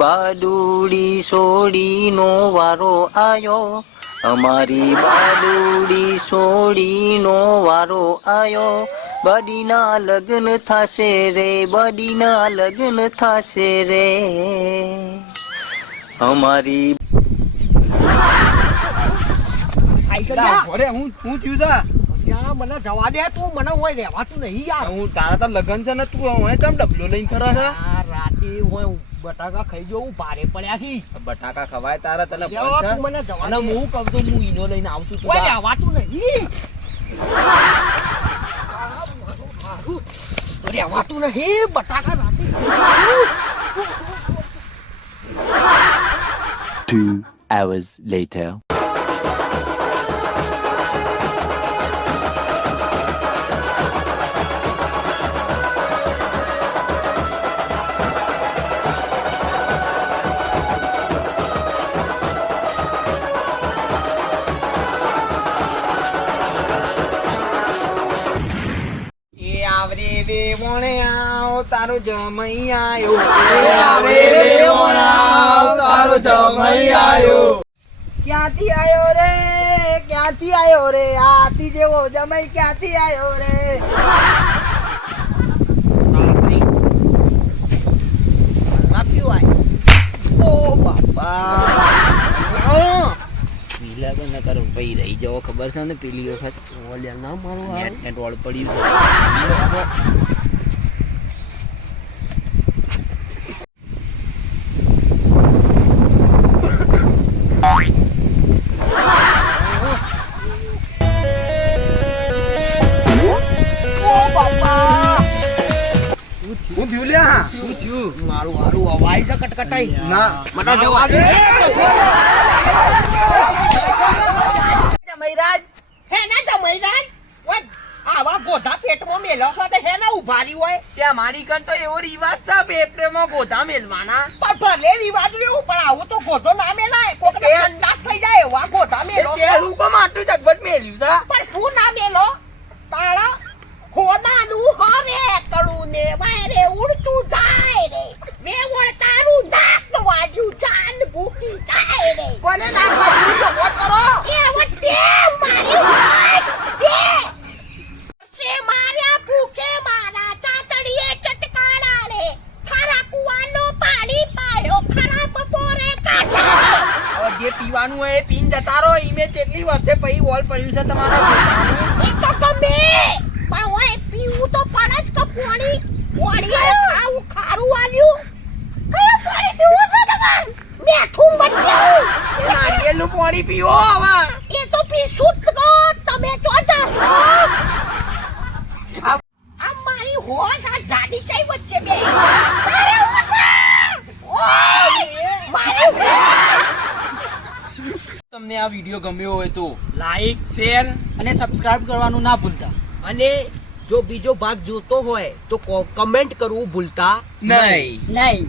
બાદુડી સોડીનો વારો આયો, અમારી બાદુડી સોડીનો વારો આયો, બડીના લગ્ન થાશે રે, બડીના લગ્ન થાશે રે, અમારી મને જવા દે તું, મને હોય રહેવાતું નહીં યાર. હું તારા લગન છે ને, તું હવે કેમ ડબલો લઈને ફરે છે? રાતે હોય બટાકા ખાઈ જવું, ભારે પડ્યા છે. બટાકા ખવાય તારા, તને તું મને જવા અને દે. હું કહું તો હું ઈનો લઈને આવશું. તું હોય જા. રહેવાતું નહીં, રહેવાતું નહીં. બટાકા રાતે 2 hours later. તારો જમઈ આયો, તારો જમઈ આયો. ક્યાંથી આયો રે, ક્યાંથી આયો રે, આતી જેવો જમાઈ ક્યાંથી આયો રે. ઓ બાપા, પીલા તો ન કરો ભાઈ, રહી જાવ ખબર છે ને પેલી વખત ઓલ્યા ના મારું નેટ વાળ પડ્યું છે. હું થયું લ્યા? શું થયું? મારું મારું અવાજ છે કટકટાઈ. ના મને જવા દે. જમૈરાજ, હે ના જમૈરાજ, ઓય આવા ગોધા પેટમાં મેલો છો તો હે ના ઉભારી હોય. ત્યાં મારી કન તો એવો રિવાજ છે પેટમાં ગોધા મેલવાના. પણ ભલે રિવાજ રહ્યું, પણ આવું તો ગોધો ના મેલાય. કોક ને અંદાજ થઈ જાય એવા ગોધા મેલો છો. તે હું કોમ આટલું જગબટ મેલ્યું છે? પણ શું ના મેલો તાળા ખોનાનું હરે કરું ને વાયરે ઉડતું જાય રે, મે તારું નાક વાડ્યું જાન ભૂકી જાય રે. કોને નાક વાડ્યું તો વોટ કરો એ વટે મારી વાત દે સે માર્યા ભૂખે મારા ચાચડીએ ચટકાડા રે, ખારા કુવાનો પાણી પાયો, ખરા બપોરે કાઢ્યા રે. હવે જે પીવાનું હોય એ પીન જતા રહો. ઈમે કેટલી વર્ષે પછી વોલ પડ્યું છે તમારા ગોધાનું? એ તો ગમે પણ ઓય પીવું તો પડે જ કે પાણી. પાણી ખાવું ખારું આલ્યું. કયું પાણી પીવું છે તમાર? મેઠું બચ્યું. એ નારિયેળનું પાણી પીવો હવે. એ તો પીશું જ કહો, તમે ચો જાશો. આ મારી હોશ આ જાડી ચાઈ વચ્ચે બે તારે હું છે? ઓય મારી તમને આ વિડિયો ગમ્યો હોય તો લાઈક શેર અને સબસ્ક્રાઇબ કરવાનું ના ભૂલતા. અને જો બીજો ભાગ જોતો હોય તો કમેન્ટ કરવું ભૂલતા નહીં. નહીં.